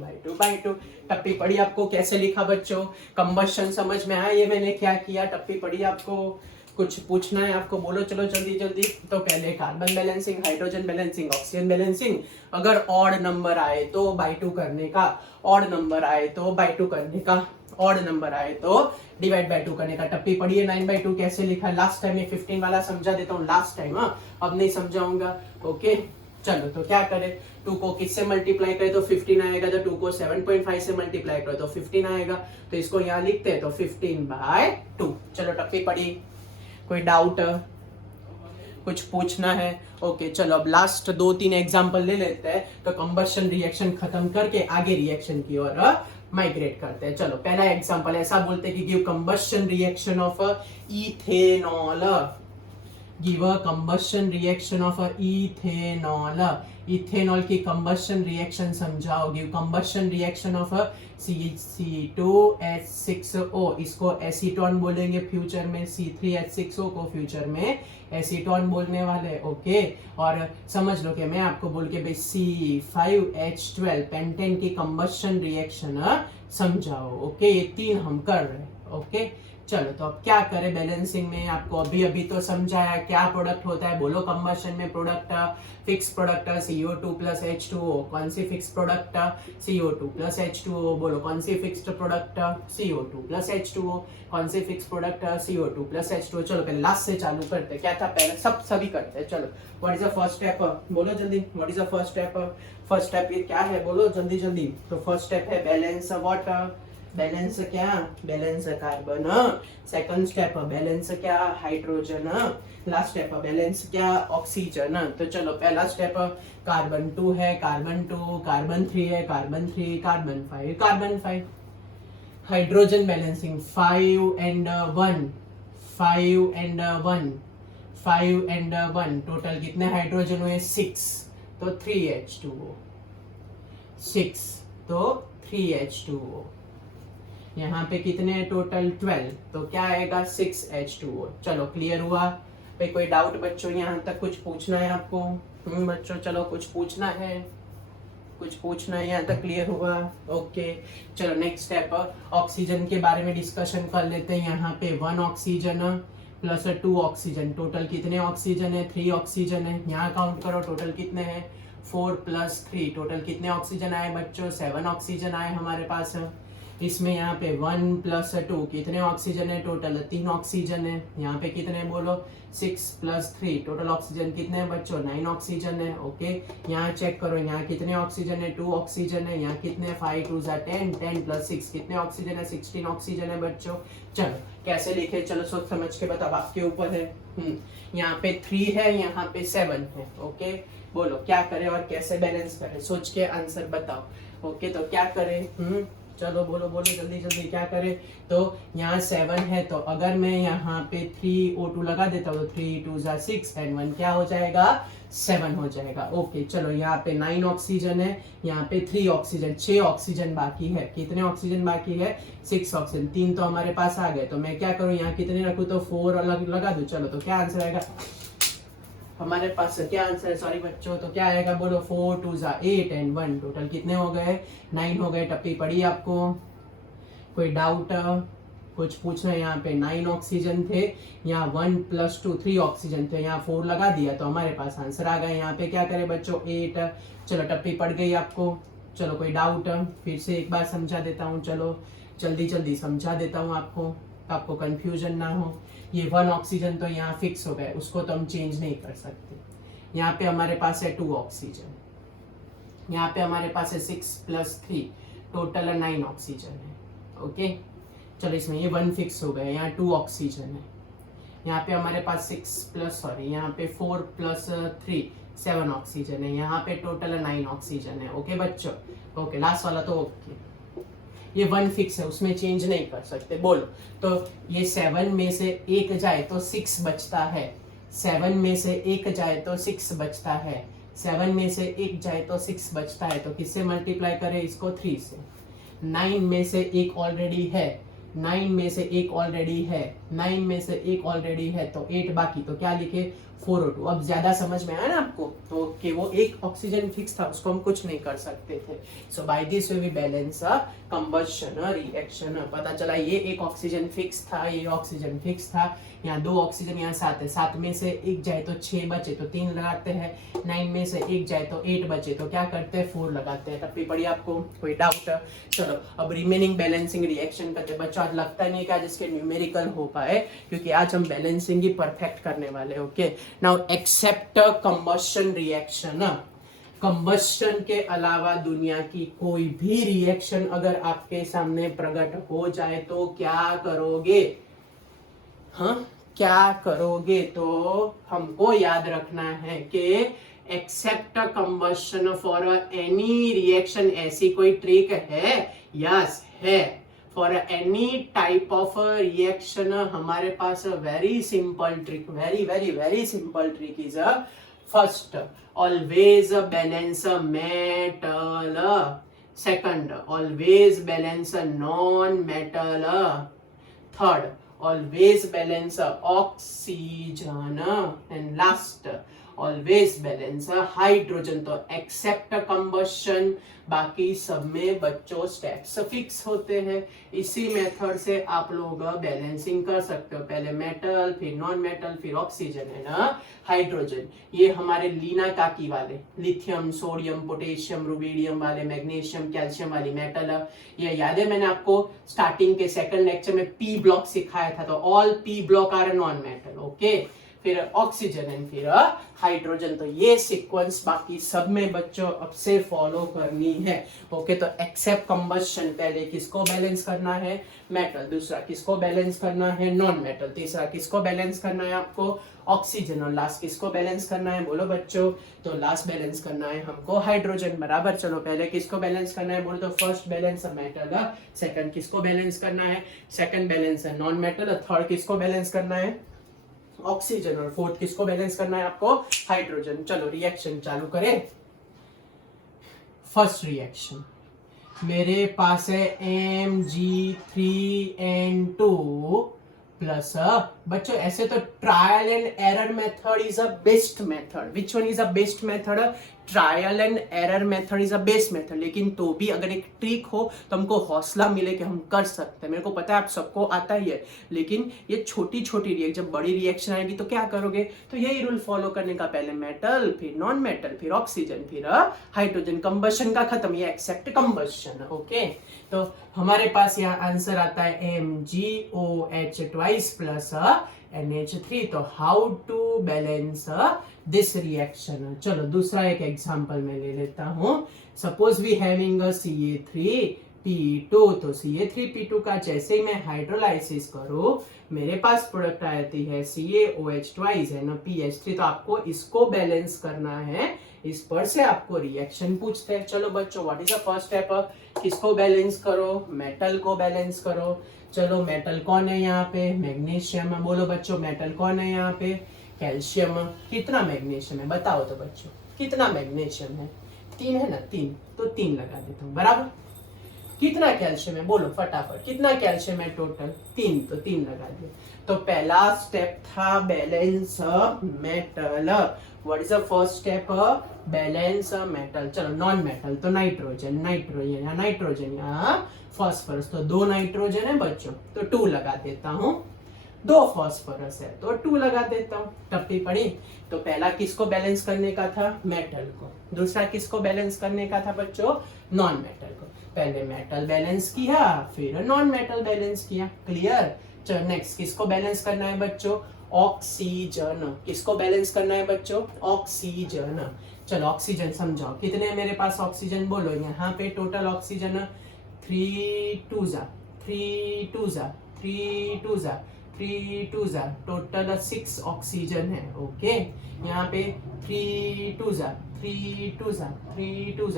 टप्पी पड़ी आपको कैसे लिखा बच्चों, कंबशन समझ में आया ये मैंने क्या किया। टप्पी पड़ी आपको कुछ पूछना है आपको बोलो, चलो जल्दी जल्दी। तो पहले carbon balancing, hydrogen balancing, oxygen balancing. अगर ऑड नंबर आए तो बाई टू करने का, ऑड नंबर आए तो बाई टू करने का, ऑड नंबर आए तो डिवाइड बाय 2 करने का। टप्पी पड़ी है 9/2 कैसे लिखा लास्ट टाइम, 15 वाला समझा देता हूँ लास्ट टाइम, अब नहीं समझाऊंगा, ओके। चलो तो क्या करें, 2 को किससे मल्टीप्लाई करें तो 15 आएगा, तो 2 को 7.5 से मल्टीप्लाई करो तो 15 आएगा, तो इसको यहाँ लिखते हैं तो 15/2। चलो टप्पी पड़ी, कोई डाउट कुछ पूछना है, ओके। चलो अब लास्ट 2-3 एग्जांपल ले लेते हैं, तो कंबशन रिएक्शन खत्म करके आगे रिएक्शन की ओर माइग्रेट करते हैं। चलो पहला एग्जांपल ऐसा बोलते हैं कि give combustion reaction of ethanol, give a combustion reaction of ethanol. Ethanol की कंबशन रिएक्शन समझाओ। Give combustion reaction of C2H6O, इसको एसीटोन बोलेंगे फ्यूचर में, C3H6O को फ्यूचर में एसीटोन बोलने वाले, ओके। और समझ लो कि मैं आपको बोल के भाई C5H12 पेंटेन की कंबशन रिएक्शन समझाओ, ओके। ये 3 हम कर रहे हैं, ओके। चलो तो अब क्या करें बैलेंसिंग में, आपको अभी तो समझाया क्या प्रोडक्ट होता है। बोलो कंबशन में product fix product CO2 plus H2O, कौन सी fix product CO2 plus H2O, बोलो कौन सी fixed product CO2 plus H2O, कौन सी fix product CO2 plus H2O। चलो पहले लास्ट से चालू करते हैं, क्या था पहले सभी करते हैं। चलो what is the first step, बोलो जल्दी, what is the first step. First step ये क्या है, बोलो जल्दी जल्दी। तो फर्स्ट स्टेप है बैलेंस वाटर, बैलेंस क्या, balance carbon. Second step balance क्या, हाइड्रोजन। लास्ट स्टेप बैलेंस क्या, ऑक्सीजन। तो चलो पहला स्टेप कार्बन 2 है, कार्बन 2, कार्बन 3 है, carbon 3, carbon 5, carbon 5। Hydrogen balancing 5 and 1, 5 and 1, 5 and 1, total कितने हाइड्रोजन हुए 6, तो 3H2O, 6 तो 3H2O। यहाँ पे कितने टोटल 12, तो क्या आएगा 6H2O। चलो क्लियर हुआ भाई, कोई डाउट बच्चों यहाँ तक, कुछ पूछना है आपको? बच्चों चलो कुछ पूछना है, कुछ पूछना है यहाँ तक, क्लियर हुआ? ओके चलो नेक्स्ट स्टेप ऑक्सीजन के बारे में डिस्कशन कर लेते हैं। यहाँ पे 1 ऑक्सीजन प्लस 2 ऑक्सीजन, टोटल कितने ऑक्सीजन है 3 ऑक्सीजन है। यहाँ काउंट करो टोटल कितने हैं 4 प्लस 3, टोटल कितने ऑक्सीजन आए बच्चों 7 ऑक्सीजन आए हमारे पास। इसमें यहाँ पे 1 प्लस 2 कितने ऑक्सीजन है, टोटल 3 ऑक्सीजन है। यहाँ पे कितने बोलो 6 प्लस 3, टोटल ऑक्सीजन कितने हैं बच्चों 9 ऑक्सीजन है। ओके यहाँ चेक करो, यहाँ कितने ऑक्सीजन है 2 ऑक्सीजन है। यहाँ कितने 5 2 10, 10 प्लस 6 कितने ऑक्सीजन है 16 ऑक्सीजन है बच्चों। चलो कैसे लिखे, चलो सोच समझ के बताओ, आपके ऊपर है। यहाँ पे 3 है, यहाँ पे 7 है। ओके बोलो क्या करें और कैसे बैलेंस करें, सोच के आंसर बताओ। ओके तो क्या करें, चलो बोलो बोलो जल्दी जल्दी क्या करें। तो यहाँ 7 है, तो अगर मैं यहाँ पे 3O2 लगा देता हूँ तो 3 2 6 एंड 1 क्या हो जाएगा 7 हो जाएगा। ओके चलो यहाँ पे 9 ऑक्सीजन है, यहाँ पे 3 ऑक्सीजन, 6 ऑक्सीजन बाकी है। कितने ऑक्सीजन बाकी है 6 ऑक्सीजन, 3 तो हमारे पास आ गए। तो मैं क्या करूँ यहाँ कितने रखूँ, तो 4 लगा दूँ। चलो तो क्या आंसर आएगा हमारे पास, क्या आंसर है सॉरी बच्चों, तो क्या आएगा बोलो 4 2 8 एंड 1, टोटल कितने हो गए 9 हो गए। टप्पी पड़ी आपको, कोई डाउट कुछ पूछना है? यहाँ पे 9 ऑक्सीजन थे, यहाँ 1 प्लस 2 3 ऑक्सीजन थे, यहाँ 4 लगा दिया तो हमारे पास आंसर आ गया। यहाँ पे क्या करें बच्चों 8, चलो टप्पी पड़ गई आपको। चलो कोई डाउट, फिर से एक बार समझा देता हूँ, चलो जल्दी जल्दी समझा देता हूँ आपको, आपको कंफ्यूजन ना हो। ये 1 ऑक्सीजन तो यहाँ फिक्स हो गए, उसको तो हम चेंज नहीं कर सकते। यहाँ पे हमारे पास है 2 ऑक्सीजन, यहाँ पे हमारे पास है 6 प्लस 3, टोटल 9 ऑक्सीजन है। ओके चलो इसमें ये 1 फिक्स हो गया, यहाँ 2 ऑक्सीजन है। यहाँ पे हमारे पास यहाँ पे 4 प्लस 3 7 ऑक्सीजन है। यहाँ पे टोटल 9 ऑक्सीजन है। ओके बच्चों, ओके लास्ट वाला तो ओके, ये 1 फिक्स है, उसमें चेंज नहीं कर सकते। बोलो तो ये 7 में से 1 जाए तो 6 बचता है, 7 में से 1 जाए तो 6 बचता है, 7 में से 1 जाए तो 6 बचता है। तो किससे मल्टीप्लाई करें इसको 3 से। 9 में से 1 ऑलरेडी है, 9 में से 1 ऑलरेडी है, 9 में से 1 ऑलरेडी है, तो 8 बाकी, तो क्या लिखे 4O2। अब ज्यादा समझ में आया ना आपको, तो कि वो एक ऑक्सीजन फिक्स था, उसको हम कुछ नहीं कर सकते थे। So by this way we balance a combustion reaction. पता चला ये एक ऑक्सीजन फिक्स था, ये ऑक्सीजन फिक्स था, यहाँ 2 ऑक्सीजन, यहाँ 7 है, 7 में से 1 जाए तो 6 बचे तो 3 लगाते हैं, 9 में से 1 जाए तो 8 बचे तो क्या करते हैं 4 लगाते हैं। टप्पी पड़ी आपको, कोई डाउट? चलो अब रिमेनिंग बैलेंसिंग रिएक्शन करते। बच्चों आज लगता नहीं कि आज इसके न्यूमेरिकल हो पाए, क्योंकि आज हम बैलेंसिंग ही परफेक्ट करने वाले। Okay now except combustion reaction. Combustion के अलावा दुनिया की कोई भी रिएक्शन अगर आपके सामने प्रकट हो जाए तो क्या करोगे? हाँ क्या करोगे? तो हमको याद रखना है कि except combustion for any reaction, ऐसी कोई ट्रिक है? यस है। For any type of reaction हमारे पास very simple trick, very very very simple trick is first always balance metal, second always balance non-metal, third always balance oxygen, and last always balance hydrogen. तो accept combustion, बाकी सब में बच्चों steps fix होते हैं। इसी मेथड से आप लोग बैलेंसिंग कर सकते हो, पहले मेटल फिर नॉन मेटल फिर ऑक्सीजन है ना हाइड्रोजन। ये हमारे लीना काकी वाले लिथियम सोडियम पोटेशियम रुबीडियम वाले मैग्नीशियम कैल्शियम वाली मेटल, ये याद है मैंने आपको स्टार्टिंग के सेकंड लेक्चर में पी ब्लॉक सिखाया था। तो all P block are non metal, okay. फिर ऑक्सीजन एंड फिर हाइड्रोजन। तो ये सीक्वेंस बाकी सब में बच्चों अब से फॉलो करनी है, ओके। तो एक्सेप्ट कंबशन, पहले किसको बैलेंस करना है मेटल, दूसरा किसको बैलेंस करना है नॉन मेटल, तीसरा किसको बैलेंस करना है आपको ऑक्सीजन, और लास्ट किसको बैलेंस करना है बोलो बच्चों। तो लास्ट बैलेंस करना है हमको हाइड्रोजन, बराबर। चलो पहले किसको बैलेंस करना है बोलो, तो फर्स्ट बैलेंस है मेटल, सेकंड किसको बैलेंस करना है सेकंड बैलेंस है नॉन मेटल, थर्ड किसको बैलेंस करना है ऑक्सीजन, और फोर्थ किसको बैलेंस करना है आपको हाइड्रोजन। चलो रिएक्शन चालू करें। फर्स्ट रिएक्शन मेरे पास है Mg3N2 प्लस बच्चों ऐसे तो trial and error method is a best method. Which one is a best method, trial and error method is a best method. लेकिन तो भी अगर एक ट्रिक हो तो हमको हौसला मिले कि हम कर सकते हैं। मेरे को पता है आप सबको आता ही है, लेकिन ये छोटी छोटी रिएक्शन, जब बड़ी रिएक्शन आएगी तो क्या करोगे, तो यही रूल फॉलो करने का, पहले मेटल फिर नॉन मेटल फिर ऑक्सीजन फिर हाइड्रोजन। कंबशन का खत्म, ये एक्सेप्ट कंबशन, ओके। तो हमारे पास यहाँ आंसर आता है MgOH ट्वाइस प्लस NH3। तो how to balance this reaction. चलो दूसरा एक एग्जांपल मैं ले लेता हूं। Suppose we having CA3P2। तो CA3P2 का जैसे ही मैं हाइड्रोलाइसिस करूं मेरे पास प्रोडक्ट आती है CaOH ट्वाइस है ना PH3। तो आपको इसको बैलेंस करना है, इस पर से आपको रिएक्शन पूछते हैं। चलो बच्चों what is the first step, किसको बैलेंस करो मेटल को बैलेंस करो। चलो मेटल कौन है यहाँ पे मैग्नीशियम, बोलो बच्चों मेटल कौन है यहाँ पे कैल्शियम। कितना मैग्नीशियम है बताओ तो बच्चों, कितना मैग्नीशियम है 3 है ना 3, तो 3 लगा देता हूँ बराबर। कितना कैल्शियम है बोलो फटाफट, कितना कैल्शियम है टोटल 3, तो 3 लगा दिया। तो पहला स्टेप था balance metal. What is the first step, balance metal. चलो नॉन मेटल तो नाइट्रोजन, नाइट्रोजन यहाँ फॉस्फोरस, तो 2 नाइट्रोजन है बच्चों तो 2 लगा देता हूँ। 2 फॉस्फोरस है तो 2 लगा देता हूँ। टप्पी पड़ी। तो पहला किसको बैलेंस करने का था मेटल को, दूसरा किसको बैलेंस करने का था बच्चों नॉन मेटल को। पहले मेटल बैलेंस किया फिर नॉन मेटल बैलेंस किया, क्लियर। चलो नेक्स्ट किसको बैलेंस करना है बच्चों ऑक्सीजन। किसको बैलेंस करना है बच्चों ऑक्सीजन। चलो ऑक्सीजन समझाओ, कितने मेरे पास ऑक्सीजन बोलो। यहाँ पे टोटल ऑक्सीजन 3 2 टोटल 6 ऑक्सीजन है, ओके। यहाँ पे 3 2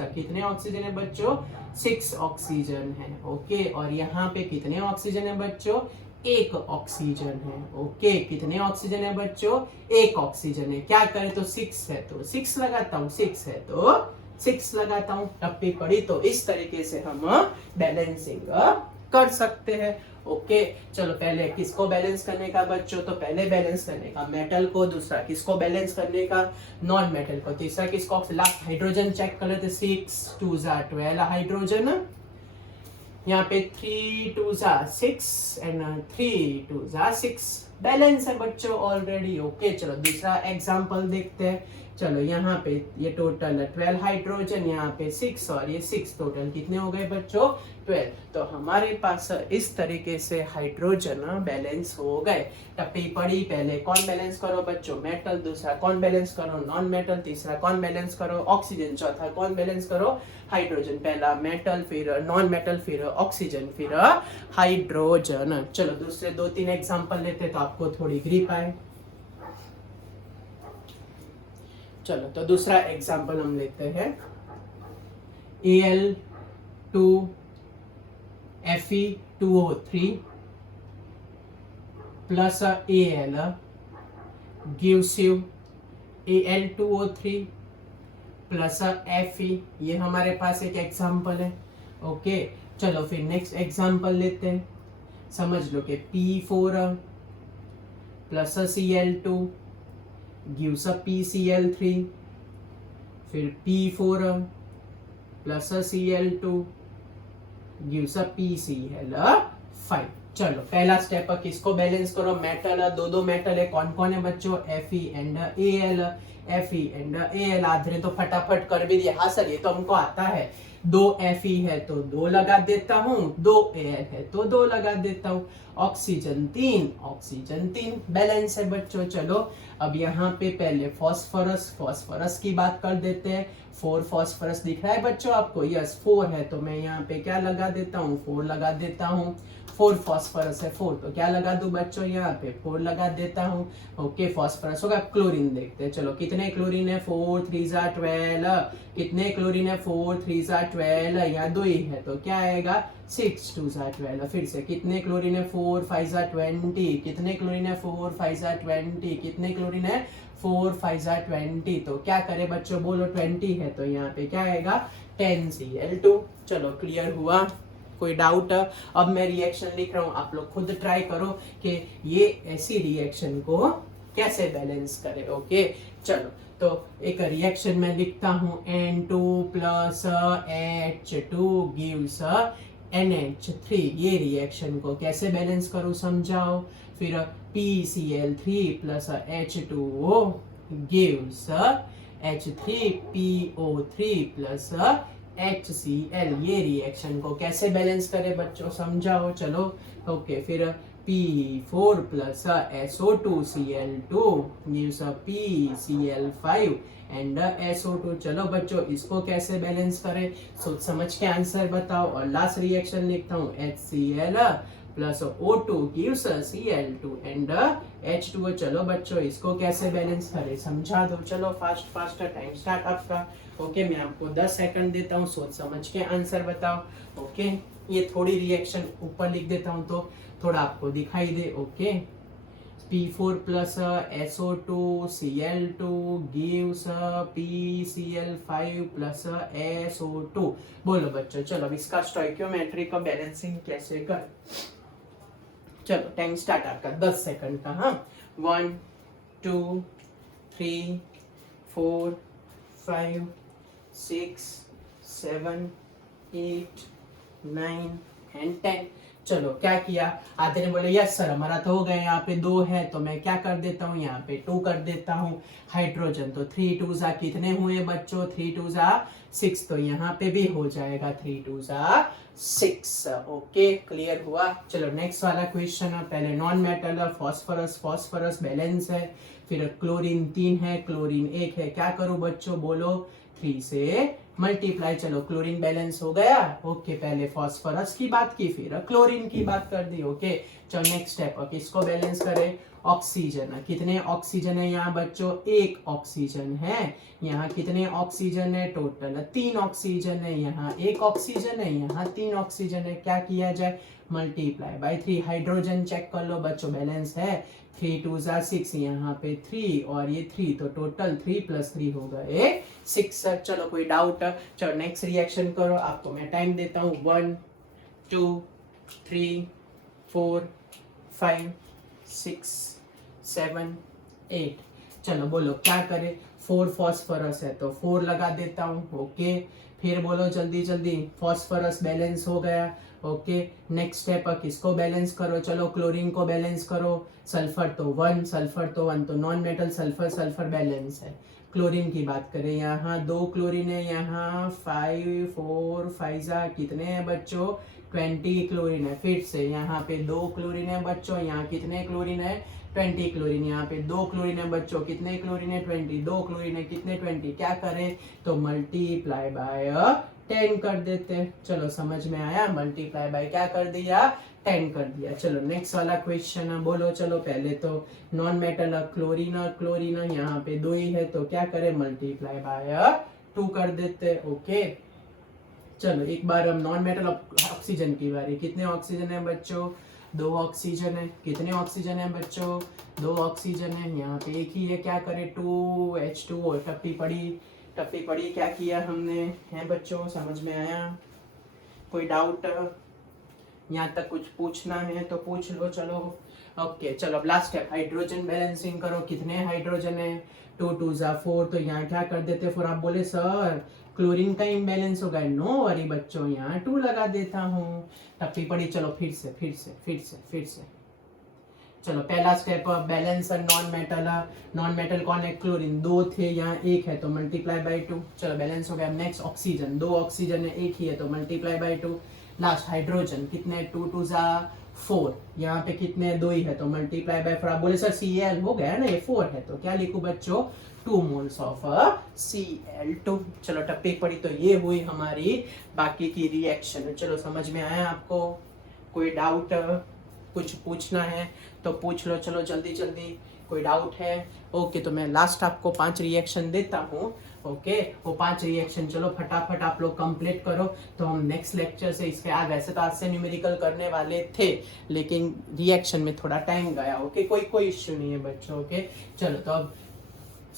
कितने ऑक्सीजन है बच्चों 6 ऑक्सीजन है, ओके। और यहाँ पे कितने ऑक्सीजन है बच्चों 1 ऑक्सीजन है, ओके। कितने ऑक्सीजन है बच्चों 1 ऑक्सीजन है। क्या करें तो 6 है तो 6 लगाता हूँ, 6 है तो 6 लगाता हूँ। टप्पी पड़ी। तो इस तरीके से हम बैलेंसिंग कर सकते हैं, ओके। चलो पहले किसको बैलेंस करने का बच्चों, तो पहले बैलेंस करने का मेटल को, दूसरा किसको बैलेंस करने का नॉन मेटल को, तीसरा किसको लास्ट हाइड्रोजन चेक कर लेते 6 2 12 हाइड्रोजन। यहाँ पे 3 2 6 एंड 3 2 6 बैलेंस है बच्चों ऑलरेडी, ओके। चलो दूसरा एग्जांपल देखते हैं। चलो यहाँ पे ये टोटल 12 हाइड्रोजन, यहाँ पे 6 और ये 6, टोटल कितने हो गए बच्चों 12। तो हमारे पास इस तरीके से हाइड्रोजन बैलेंस हो गए। टप्पी पड़ी। पहले कौन बैलेंस करो बच्चों मेटल, दूसरा कौन बैलेंस करो नॉन मेटल, तीसरा कौन बैलेंस करो ऑक्सीजन, चौथा कौन बैलेंस करो हाइड्रोजन। पहला मेटल फिर नॉन मेटल फिर ऑक्सीजन फिर हाइड्रोजन। चलो दूसरे 2-3 एग्जांपल लेते तो आपको थोड़ी ग्रिप आए। चलो तो दूसरा एग्जांपल हम लेते हैं Al2Fe2O3 plus Al gives you Al2O3 plus Fe। ये हमारे पास एक एग्जांपल है, ओके। चलो फिर नेक्स्ट एग्जांपल लेते हैं। समझ लो कि P4 plus Cl2 gives a PCl3, फिर P4 plus a Cl2 gives a PCl5। चलो पहला स्टेप किसको बैलेंस करो, मेटल, दो मेटल है, कौन कौन है बच्चों, Fe and Al, Fe and Al। आधे तो फटाफट कर भी दिया, हाँ सर ये तो हमको आता है, 2 Fe है तो 2 लगा देता हूँ, 2 Al है तो 2 लगा देता हूँ, ऑक्सीजन 3 बैलेंस है बच्चों। चलो अब यहाँ पे पहले फॉस्फोरस की बात कर देते हैं। 4 फॉस्फोरस दिख रहा है बच्चों आपको, यस 4 है तो मैं यहाँ पे क्या लगा देता हूँ, 4 लगा देता हूँ। 4 फॉस्फोरस है 4 तो क्या लगा दूं बच्चों, यहाँ पे 4 लगा देता हूँ। ओके फॉस्फोरस होगा। क्लोरीन देखते हैं, चलो कितने क्लोरीन है, 4 3 12, कितने क्लोरीन है, 4 3 12, यहाँ 2 ही है तो क्या आएगा, 6 2 12। फिर से कितने क्लोरीन है, 4 5 20, कितने क्लोरीन है, 4 5 20, कितने क्लोरीन है, 4 5 20। तो क्या करे बच्चों बोलो, 20 है तो यहाँ पे क्या आएगा, 10Cl2। चलो क्लियर हुआ, कोई डाउट। अब मैं रिएक्शन लिख रहा हूं, आप लोग खुद ट्राई करो कि ये ऐसी रिएक्शन को कैसे बैलेंस करे। ओके चलो तो एक रिएक्शन में लिखता हूं, N2 plus H2 gives NH3। ये रिएक्शन को कैसे बैलेंस करूं समझाओ। फिर PCl3 plus H2O gives H3PO3 plus HCl। ये रिएक्शन को कैसे बैलेंस करे बच्चों समझाओ। चलो ओके फिर P4 plus SO2Cl2 gives PCl5 and SO2। चलो बच्चों इसको कैसे बैलेंस करे, सोच समझ के आंसर बताओ। और लास्ट रिएक्शन लिखता हूँ, HCl plus O2 gives Cl2 and H2O। चलो बच्चों इसको कैसे बैलेंस करे समझा दो। चलो फास्ट टाइम स्टार्ट आपका। ओके मैं आपको 10 सेकंड देता हूँ, सोच समझ के आंसर बताओ। ओके ये थोड़ी रिएक्शन ऊपर लिख देता हूँ तो थोड़ा आपको दिखाई दे। Okay P4 plus SO2 Cl2 gives PCl5 plus SO2। बोलो बच्चों चलो अब इसका स्टोइकियोमेट्री का बैलेंसिंग कैसे कर। चलो टाइम स्टार्ट आपका 10 सेकंड का। हाँ 1 2 3 4 5 6 7 8 9 एंड 10। चलो क्या किया, आधे ने बोले यस सर हमारा तो हो गया, यहाँ पे 2 है तो मैं क्या कर देता हूँ, यहाँ पे 2 कर देता हूँ। हाइड्रोजन तो 3 2 कितने हुए बच्चों, 3 2 6 तो यहाँ पे भी हो जाएगा 3 2 6। ओके क्लियर हुआ। चलो नेक्स्ट वाला क्वेश्चन है। पहले नॉन मेटल फॉस्फोरस बैलेंस है, फिर क्लोरीन 3 है क्लोरीन 1 है। क्या करूं बच्चों बोलो, 3 से मल्टीप्लाई। चलो क्लोरीन बैलेंस हो गया। ओके पहले फॉस्फोरस की बात की फिर क्लोरीन की बात कर दी। ओके चलो नेक्स्ट स्टेप, किसको बैलेंस करें, ऑक्सीजन। कितने ऑक्सीजन है यहाँ बच्चों, 1 ऑक्सीजन है। यहाँ कितने ऑक्सीजन है, टोटल 3 ऑक्सीजन है। यहाँ 1 ऑक्सीजन है, यहाँ 3 ऑक्सीजन है। क्या किया जाए, मल्टीप्लाई बाय 3। हाइड्रोजन चेक कर लो बच्चों, बैलेंस है 3 2 6, यहाँ पे 3 और ये 3 तो टोटल 3 + 3 हो गए 6। चलो कोई डाउट, चलो नेक्स्ट रिएक्शन करो, आपको मैं टाइम देता हूँ 1 2 3 4 5 6 7 8। चलो बोलो क्या करे, 4 फॉस्फोरस है तो 4 लगा देता हूँ। ओके फिर बोलो जल्दी जल्दी, फॉस्फोरस बैलेंस हो गया। ओके नेक्स्ट स्टेप किसको बैलेंस करो, चलो क्लोरीन को बैलेंस करो। सल्फर तो 1 तो नॉन मेटल सल्फर बैलेंस है। क्लोरीन की बात करें, यहाँ 2 क्लोरीन है, यहाँ 5 4 5 कितने हैं बच्चों, 20 क्लोरीन है। फिर से यहाँ पे 2 क्लोरीन है बच्चों, यहाँ कितने क्लोरीन है, 20 क्लोरीन। यहाँ पे 2 क्लोरीन है बच्चों, कितने क्लोरीन है, 20। 2 क्लोरीन है कितने, 20। क्या करें तो मल्टीप्लाई बाय 10 कर देते। चलो समझ में आया, मल्टीप्लाई बाय क्या कर दिया, 10 कर दिया। चलो नेक्स्ट वाला क्वेश्चन है, बोलो चलो पहले तो नॉन मेटल क्लोरीन यहाँ पे 2 ही है तो क्या करें, मल्टीप्लाई बाय 2 कर देते। ओके चलो एक बार हम नॉन मेटल ऑक्सीजन की बारी। कितने ऑक्सीजन है बच्चों, 2 ऑक्सीजन है। कितने ऑक्सीजन है बच्चों, 2 ऑक्सीजन है। यहाँ पे एक ही है, क्या करें 2H2O। टप्पी पड़ी क्या किया हमने, है बच्चों समझ में आया, कोई डाउट, यहाँ तक कुछ पूछना है तो पूछ लो। चलो ओके चलो अब लास्ट स्टेप हाइड्रोजन बैलेंसिंग करो। कितने हाइड्रोजन है, 2 2 जा 4, तो यहाँ क्या कर देते फिर आप बोले सर क्लोरीन का इम्बैलेंस होगा। नो वरी बच्चों, यहाँ 2 लगा देता हूँ, टप्पी पड़ी। चलो फिर से चलो पहला step balance non metal. Non metal कौन है, क्लोरीन, 2 थे यहाँ 1 है तो मल्टीप्लाई बाय 2, चलो बैलेंस हो गया। नेक्स्ट ऑक्सीजन, 2 ऑक्सीजन है 1 ही है तो मल्टीप्लाई बाय 2। लास्ट हाइड्रोजन, कितने 2 2 जा 4, यहाँ पे कितने 2 ही है तो मल्टीप्लाई बाय 4। आप बोले सर Cl हो गया ना, ये 4 है तो क्या लिखूं बच्चों, 2 मोल्स ऑफ Cl2। चलो टप्पी पड़ी, तो ये हुई हमारी बाकी की रिएक्शन। चलो समझ में आया आपको, कोई डाउट कुछ पूछना है तो पूछ लो। चलो जल्दी जल्दी, कोई डाउट है? ओके तो मैं लास्ट आपको 5 रिएक्शन देता हूँ। ओके वो 5 रिएक्शन चलो फटाफट आप लोग कंप्लीट करो, तो हम नेक्स्ट लेक्चर से इसके आगे, वैसे तो आज से न्यूमेरिकल करने वाले थे लेकिन रिएक्शन में थोड़ा टाइम गया। ओके कोई इश्यू नहीं है बच्चों। ओके चलो तो अब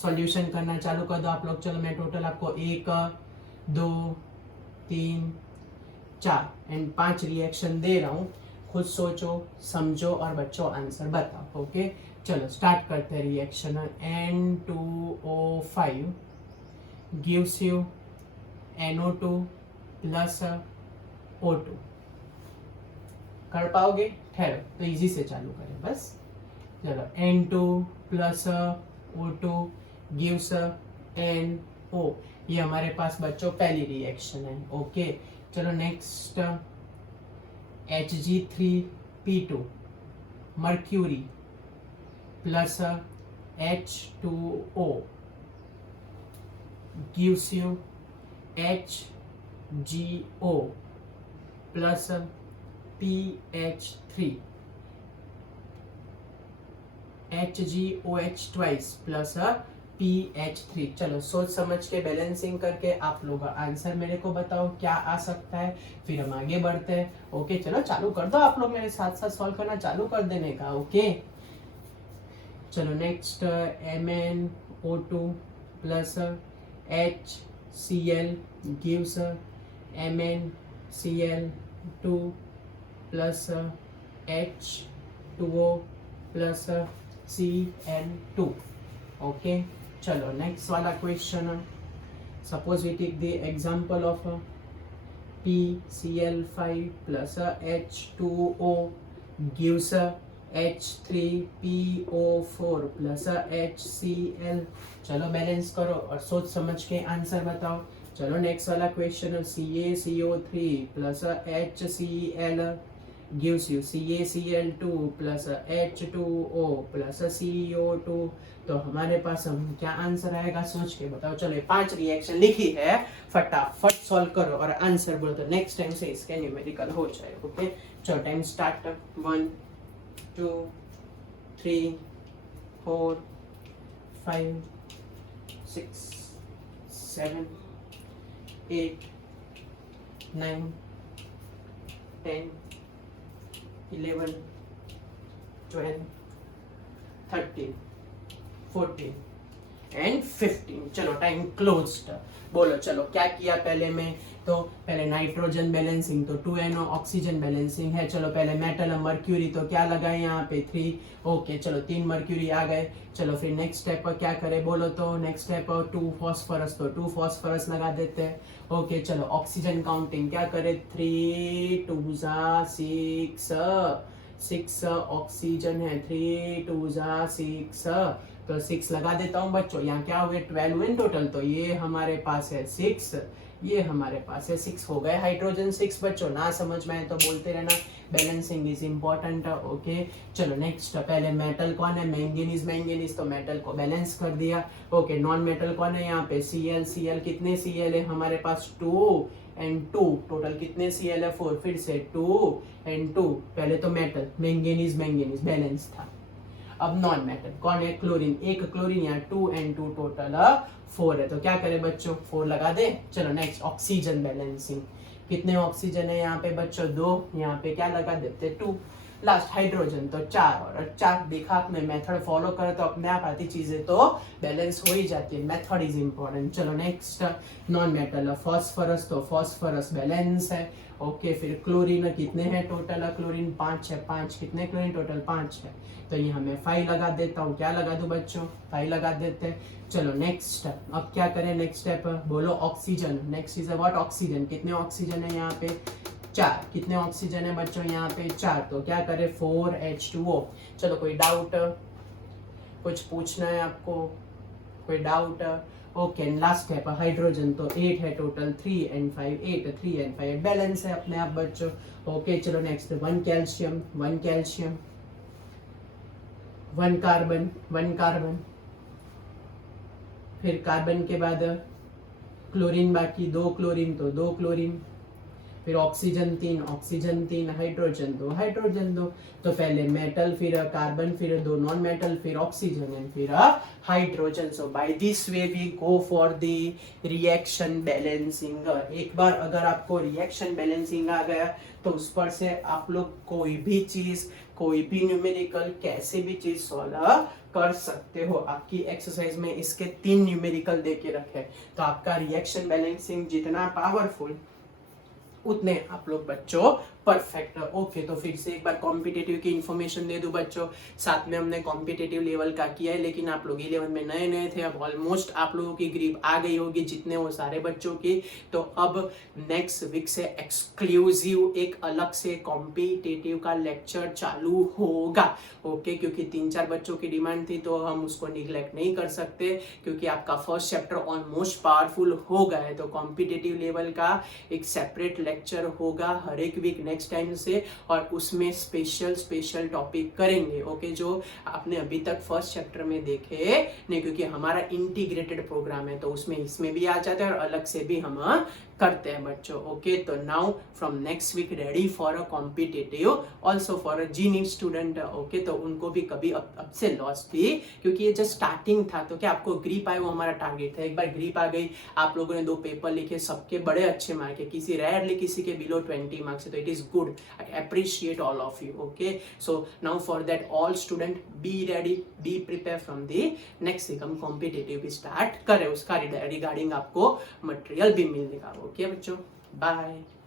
सॉल्यूशन करना चालू कर दो आप लोग। चलो मैं टोटल आपको 1 2 3 4 एंड 5 रिएक्शन दे रहा हूँ, खुद सोचो समझो और बच्चों आंसर बताओ। ओके चलो स्टार्ट करते हैं reaction. N2O5 gives you NO2 plus O2। कर पाओगे? ठहरो तो इजी से चालू करें बस। चलो N2 plus O2 gives NO, ये हमारे पास बच्चों पहली रिएक्शन है। ओके चलो next Hg3P2 mercury plus H2O gives you HgO plus PH3, HgOH twice plus PH3। चलो सोच समझ के बैलेंसिंग करके आप लोग आंसर मेरे को बताओ क्या आ सकता है, फिर हम आगे बढ़ते हैं। ओके चलो चालू कर दो आप लोग, मेरे साथ साथ सॉल्व करना चालू कर देने का। ओके चलो next MnO2 plus HCl gives MnCl2 plus H2O plus Cl2। Okay चलो नेक्स्ट वाला question, suppose we take the example of PCl5 plus H2O gives H3PO4 plus HCl। चलो बैलेंस करो और सोच समझ के आंसर बताओ। चलो नेक्स्ट वाला question, CaCO3 plus HCl gives you CaCl2 plus H2O plus CO2। तो हमारे पास हम क्या आंसर आएगा सोच के बताओ। चलो 5 रिएक्शन लिखी है, फटाफट सॉल्व करो और आंसर बोलो, तो नेक्स्ट टाइम से इसके न्यूमेरिकल हो जाए। ओके चलो टाइम स्टार्ट। 1 2 3 4 5 6 7 8 9 10 11 12 13 14 एंड 15। चलो टाइम क्लोज्ड। बोलो चलो क्या किया पहले में, तो पहले नाइट्रोजन बैलेंसिंग तो 2NO, ऑक्सीजन बैलेंसिंग है। चलो पहले मेटल मर्क्यूरी तो क्या लगाए यहाँ पे 3। ओके चलो 3 मर्क्यूरी आ गए। चलो फिर नेक्स्ट स्टेप पर क्या करें बोलो, तो नेक्स्ट स्टेप 2 फॉस्फोरस, तो 2 फॉस्फोरस लगा देते हैं। ओके चलो ऑक्सीजन काउंटिंग क्या करे, 3 2 जा 6 ऑक्सीजन है, 3 2 जा 6 तो 6 लगा देता हूँ बच्चों। यहाँ क्या हुए 12 हुए टोटल, तो ये हमारे पास है 6, ये हमारे पास है 6 हो गए हाइड्रोजन 6 बच्चों। ना समझ में आए तो बोलते रहना, बैलेंसिंग इज इम्पोर्टेंट। ओके चलो नेक्स्ट, पहले मेटल कौन है, मैंगनीज, तो मेटल को बैलेंस कर दिया। ओके नॉन मेटल कौन है यहाँ पे, Cl कितने Cl है हमारे पास 2 एंड 2, टोटल कितने Cl है 4, फिर से 2 एंड 2। पहले तो मेटल मैंगनीज बैलेंस था। अब नॉन मेटल कौन है, क्लोरीन, एक क्लोरीन, यहाँ 2 एंड 2 टोटल 4 है, तो क्या करें बच्चों 4 लगा दे। चलो नेक्स्ट ऑक्सीजन बैलेंसिंग, कितने ऑक्सीजन है यहाँ पे बच्चों 2, यहाँ पे क्या लगा देते 2। लास्ट हाइड्रोजन तो 4 और 4 देखा आपने, मेथड फॉलो करे तो अपने आप आती चीजें तो बैलेंस हो ही जाती है, मेथड इज इम्पोर्टेंट। चलो नेक्स्ट नॉन मेटल फॉस्फोरस, तो फॉस्फोरस बैलेंस है। ओके फिर क्लोरीन कितने हैं टोटल, क्लोरीन 5 है, 5 कितने क्लोरीन टोटल 5 है, तो यहाँ मैं 5 लगा देता हूँ, क्या लगा दूं बच्चों 5 लगा देते हैं। चलो नेक्स्ट अब क्या करें, नेक्स्ट स्टेप बोलो oxygen, next is what oxygen, कितने ऑक्सीजन है यहाँ पे 4, कितने ऑक्सीजन है बच्चों यहाँ पे 4, तो क्या करें 4H2O। चलो कोई डाउट, कुछ पूछना है आपको, कोई doubt? Okay last step hydrogen, तो 8 है टोटल, 3 and 5 8, 3 and 5 बैलेंस है अपने आप बच्चों। ओके चलो next 1 calcium, 1 calcium, 1 carbon, 1 carbon, फिर कार्बन के बाद क्लोरीन बाकी 2 क्लोरीन, तो 2 क्लोरीन, फिर ऑक्सीजन 3, ऑक्सीजन 3, हाइड्रोजन 2, हाइड्रोजन 2, तो पहले मेटल फिर कार्बन फिर 2 नॉन मेटल फिर ऑक्सीजन एंड फिर hydrogen. So by this way we go for the reaction balancing. एक बार अगर आपको रिएक्शन बैलेंसिंग आ गया तो उस पर से आप लोग कोई भी चीज, कोई भी न्यूमेरिकल, कैसे भी चीज सॉल्व कर सकते हो। आपकी एक्सरसाइज में इसके 3 न्यूमेरिकल दे के रखे, तो आपका रिएक्शन बैलेंसिंग जितना पावरफुल उतने आप लोग बच्चों परफेक्ट। ओके तो फिर से एक बार कॉम्पिटेटिव की इन्फॉर्मेशन दे दूं बच्चों, साथ में हमने कॉम्पिटेटिव लेवल का किया है, लेकिन आप लोग 11 में नए नए थे, अब ऑलमोस्ट आप लोगों की ग्रिप आ गई होगी जितने वो सारे बच्चों की। तो अब नेक्स्ट वीक से एक्सक्लूसिव एक अलग से कॉम्पिटेटिव का लेक्चर चालू होगा। ओके क्योंकि 3-4 बच्चों की डिमांड थी तो हम उसको निग्लेक्ट नहीं कर सकते, क्योंकि आपका फर्स्ट चैप्टर ऑलमोस्ट पावरफुल हो गया है। तो कॉम्पिटेटिव लेवल का एक सेपरेट लेक्चर होगा हर एक वीक नेक्स्ट टाइम से, और उसमें स्पेशल टॉपिक करेंगे। ओके जो आपने अभी तक फर्स्ट चैप्टर में देखे नहीं, क्योंकि हमारा इंटीग्रेटेड प्रोग्राम है तो उसमें इसमें भी आ जाता है और अलग से भी हम करते हैं बच्चों। ओके तो now from next week ready for a competitive, also for a JEE student. Okay तो उनको भी कभी अब से लॉस थी, क्योंकि ये जस्ट स्टार्टिंग था, तो क्या आपको ग्रिप आए वो हमारा टारगेट था। एक बार ग्रिप आ गई, आप लोगों ने 2 पेपर लिखे, सबके बड़े अच्छे मार्क है, किसी रेयरली किसी के बिलो 20 मार्क्स है, तो it is good, I appreciate all of you. Okay so now for that all student be ready, be prepare from the next week हम कॉम्पिटेटिव भी स्टार्ट करें, उसका रिगार्डिंग आपको मटेरियल भी मिलेगा। ओके बच्चों बाय।